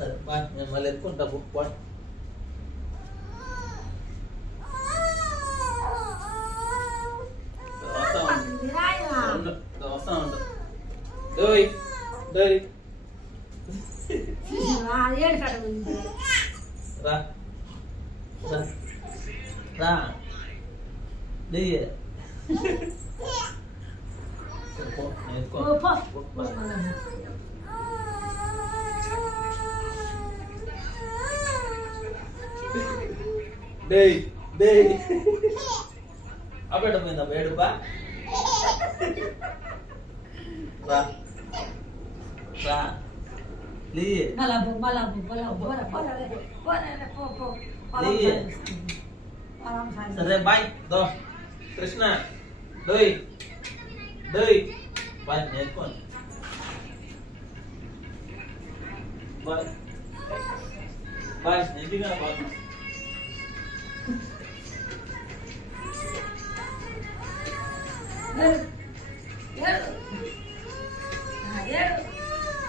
సరే బాయ్, నేను మళ్ళీ ఎత్తుకుంటా బుక్ బాయ్. వస్తా ఉంటా. డోయ్ డోయ్ రా రా రా దియ్యే డేయ్ డేయ్ అబెడమైందా వేడుపా రా రా లియే సరే బాయ్ దో కృష్ణ డోయ్ డోయ్ బాయ్ నేర్చుకోండి బాయ్ బాయ్ ఎంటిగా బాయ్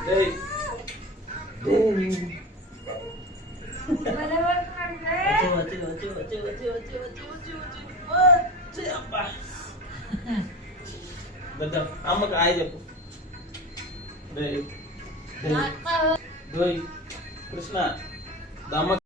డేయ్ అమ్మకి హాయ్ చెప్పు. కృష్ణ అమ్మ